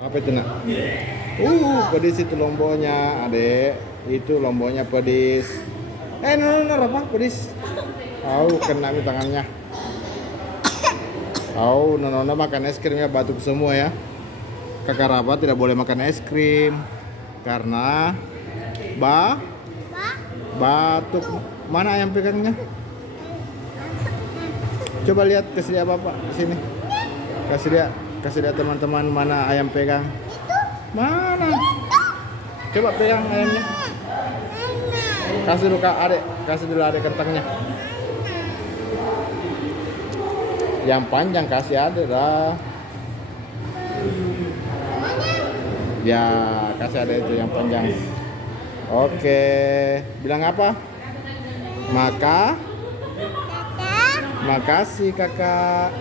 Apa itu nak? Pedis itu lombonya, adek. Itu lombonya pedis. No, apa pedis? Kena nih tangannya. Nono makan es krimnya batuk semua ya. Kakak Rafa tidak boleh makan es krim karena batuk. Mana ayam pegangnya? Coba lihat, kasih dia Bapak di sini. Kasih dia teman-teman mana ayam pegang. Mana? Coba pegang ayamnya. Kasih dulu Kak Adek, kasih dulu Adek kentangnya. Yang panjang kasih Adek lah. Ya, kasih Adek itu yang panjang. Oke, bilang apa? Makasih kakak.